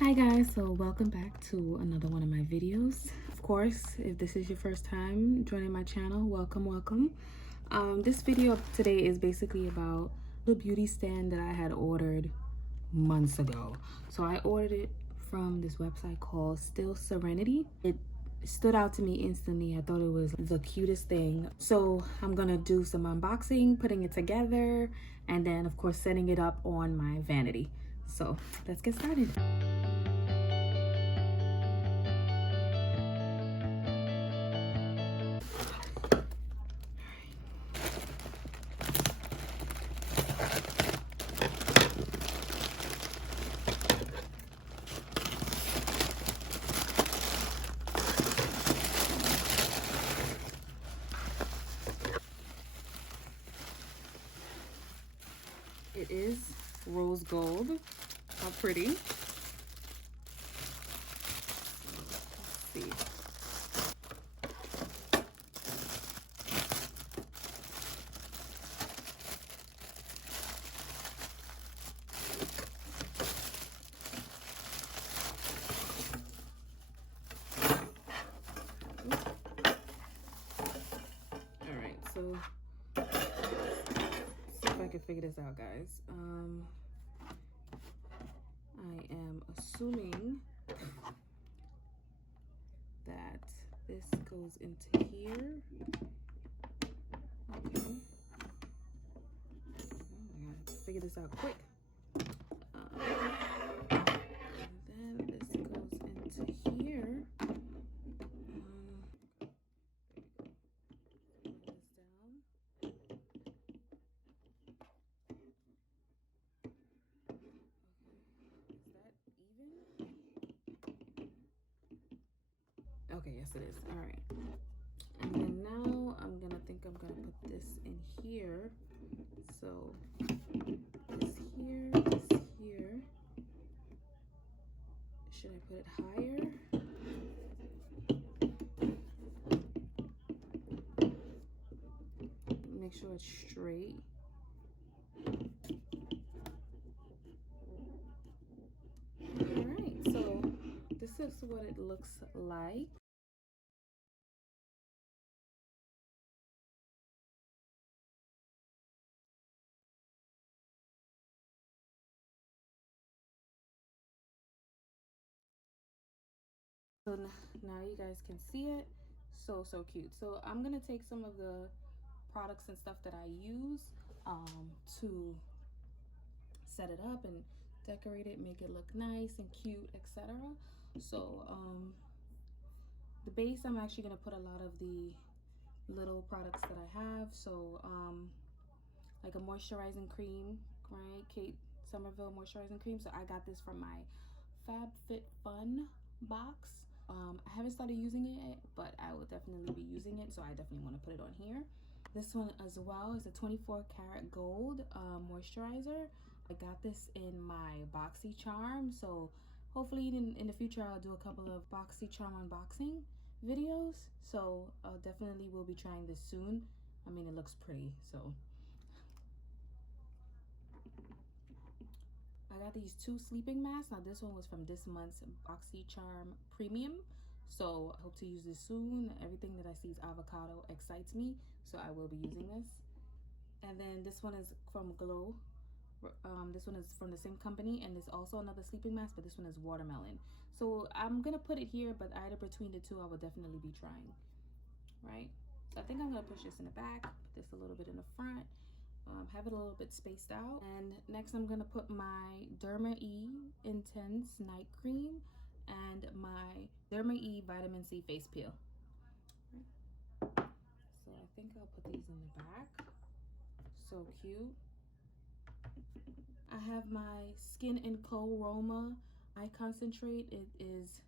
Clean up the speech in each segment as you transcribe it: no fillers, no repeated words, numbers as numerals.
Hi guys, so welcome back to another one of my videos. Of course, if this is your first time joining my channel, welcome. This video today is basically about the beauty stand that I had ordered months ago. So I ordered it from this website called Still Serenity. It stood out to me instantly. I thought it was the cutest thing. So I'm gonna do some unboxing, putting it together, and then of course setting it up on my vanity. So let's get started. It is rose gold. How pretty. Let's see. All right, so let's see if I can figure this out, guys. I am assuming that this goes into here. Okay. Oh my God, figure this out quick. And then this goes into here. Okay, yes it is. All right. And then now I'm gonna put this in here. So this here. Should I put it higher? Make sure it's straight. All right, so this is what it looks like. So now you guys can see it. So cute. So I'm gonna take some of the products and stuff that I use to set it up and decorate it, make it look nice and cute, etc. So the base, I'm actually gonna put a lot of the little products that I have. So like a moisturizing cream, right? Kate Somerville moisturizing cream. So I got this from my FabFitFun box. I haven't started using it, but I will definitely be using it. So I definitely want to put it on here. This one as well is a 24 karat gold moisturizer. I got this in my BoxyCharm. So hopefully in the future I'll do a couple of BoxyCharm unboxing videos. So I'll definitely will be trying this soon. I mean, it looks pretty, so. I got these two sleeping masks. Now this one was from this month's BoxyCharm Premium. So I hope to use this soon. Everything that I see is avocado excites me. So I will be using this. And then this one is from Glow. This one is from the same company, and there's also another sleeping mask, but this one is watermelon. So I'm gonna put it here, but either between the two I will definitely be trying, right? So I think I'm gonna push this in the back, put this a little bit in the front, have it a little bit spaced out. And next I'm gonna put my Derma E Intense Night Cream and my Derma E Vitamin C Face Peel. So I think I'll put these in the back. So cute. I have my Skin & Co. Roma Eye Concentrate. It is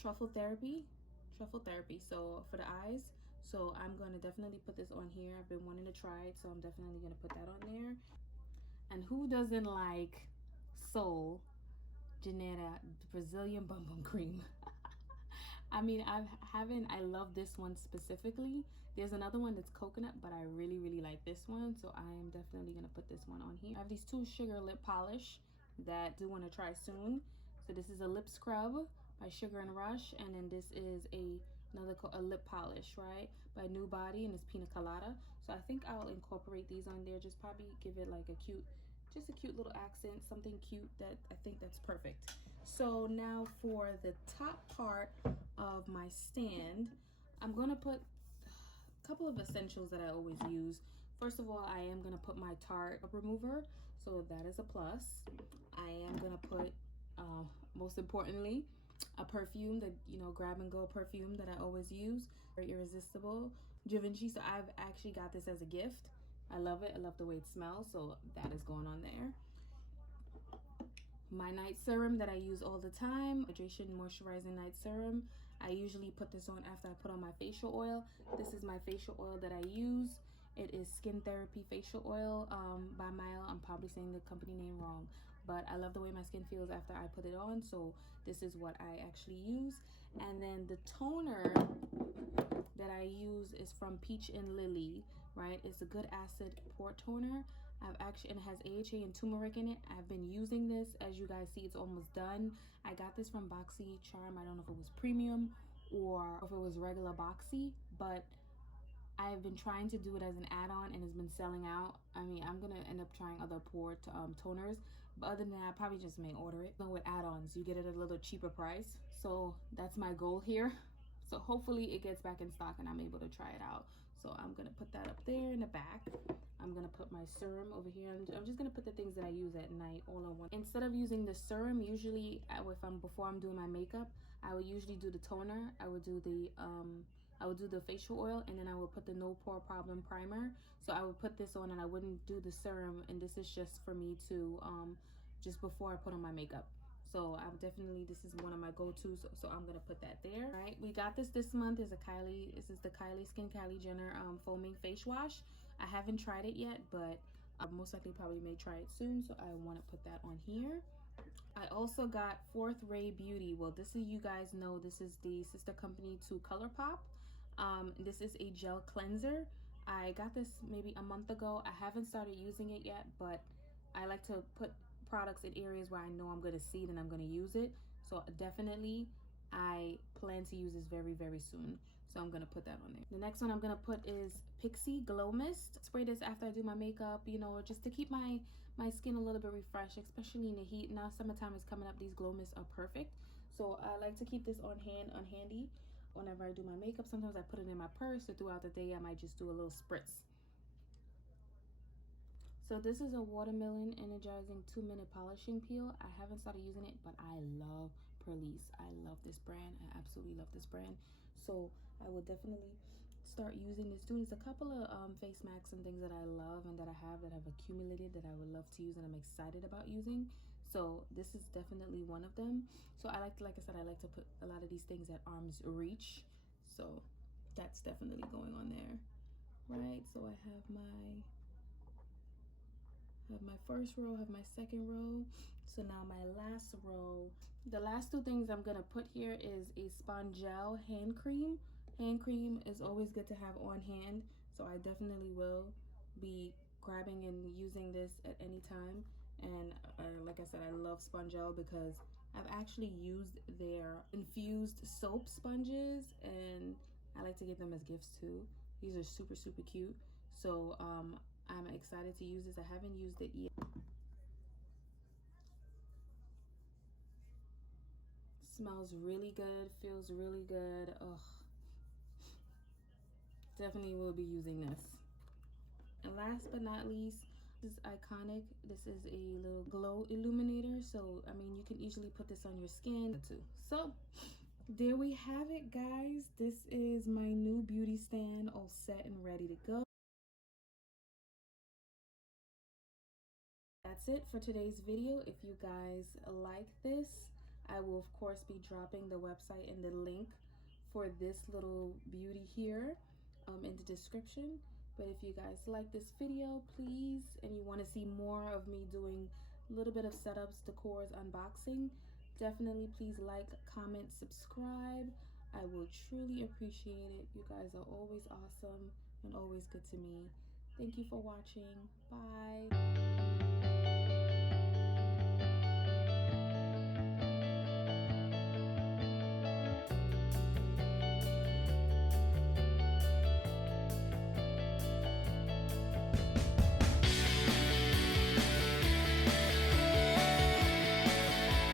truffle therapy. So for the eyes. So I'm going to definitely put this on here. I've been wanting to try it, so I'm definitely going to put that on there. And who doesn't like Sol Janetta Brazilian Bum Bum Cream? I mean, I love this one specifically. There's another one that's coconut, but I really like this one, so I am definitely gonna put this one on here. I have these two sugar lip polish that I do want to try soon. So this is a lip scrub by Sugar and Rush, and then this is a lip polish, right, by New Body, and it's Pina Colada. So I think I'll incorporate these on there, just probably give it like a cute little accent, something cute that I think that's perfect. So now for the top part of my stand, I'm gonna put a couple of essentials that I always use. First of all, I am gonna put my Tarte remover, so that is a plus. I am gonna put, most importantly, a perfume that, grab and go perfume that I always use, very irresistible, Givenchy. So I've actually got this as a gift. I love it. I love the way it smells, so that is going on there. My night serum that I use all the time, hydration moisturizing night serum. I usually put this on after I put on my facial oil. This is my facial oil that I use. It is Skin Therapy Facial Oil by Mile. I'm probably saying the company name wrong, but I love the way my skin feels after I put it on, so this is what I actually use. And then the toner that I use is from Peach and Lily, right? It's a good acid pore toner. And it has AHA and turmeric in it. I've been using this. As you guys see, it's almost done. I got this from BoxyCharm. I don't know if it was premium or if it was regular Boxy, but I've been trying to do it as an add-on and it's been selling out. I mean, I'm gonna end up trying other pore toners, but other than that, I probably just may order it. So with add-ons, you get it at a little cheaper price. So that's my goal here. So hopefully it gets back in stock and I'm able to try it out. So I'm gonna put that up there in the back. I'm gonna put my serum over here. I'm just gonna put the things that I use at night all in one. Instead of using the serum, usually before I'm doing my makeup, I would usually do the toner. I would do the facial oil, and then I would put the No Pore Problem primer. So I would put this on and I wouldn't do the serum, and this is just for me to just before I put on my makeup. So this is one of my go-tos, so I'm gonna put that there. All right, we got this month is this is the Kylie Jenner foaming face wash. I haven't tried it yet, but I most likely probably may try it soon, so I want to put that on here. I also got Fourth Ray Beauty. Well, this is, you guys know, this is the sister company to ColourPop. This is a gel cleanser. I got this maybe a month ago. I haven't started using it yet, but I like to put products in areas where I know I'm going to see it and I'm going to use it. So definitely I plan to use this very, very soon. So I'm going to put that on there. The next one I'm going to put is Pixie Glow Mist. Spray this after I do my makeup, just to keep my skin a little bit refreshed, especially in the heat. Now summertime is coming up. These glow mists are perfect. So I like to keep this on handy whenever I do my makeup. Sometimes I put it in my purse, or throughout the day I might just do a little spritz. So this is a watermelon energizing 2-minute polishing peel. I haven't started using it, but I love Perlice. I love this brand. I absolutely love this brand. So I will definitely start using this too. There's a couple of face masks and things that I love and that I have accumulated that I would love to use and I'm excited about using. So this is definitely one of them. So like I said, I like to put a lot of these things at arm's reach. So that's definitely going on there, right? So I have my first row, have my second row. So now my last row, the last two things I'm gonna put here is a Spongel hand cream. Hand cream is always good to have on hand, so I definitely will be grabbing and using this at any time. And like I said, I love Spongel because I've actually used their infused soap sponges and I like to give them as gifts too. These are super, super cute. So I'm excited to use this. I haven't used it yet. Smells really good, feels really good. Ugh. Definitely will be using this. And last but not least, this is iconic. This is a little glow illuminator. So, I mean, you can easily put this on your skin too. So, there we have it, guys. This is my new beauty stand all set and ready to go. That's it for today's video. If you guys like this, I will of course be dropping the website and the link for this little beauty here in the description. But if you guys like this video, please, and you want to see more of me doing a little bit of setups, decors, unboxing, definitely please like, comment, subscribe. I will truly appreciate it. You guys are always awesome and always good to me. Thank you for watching. Bye.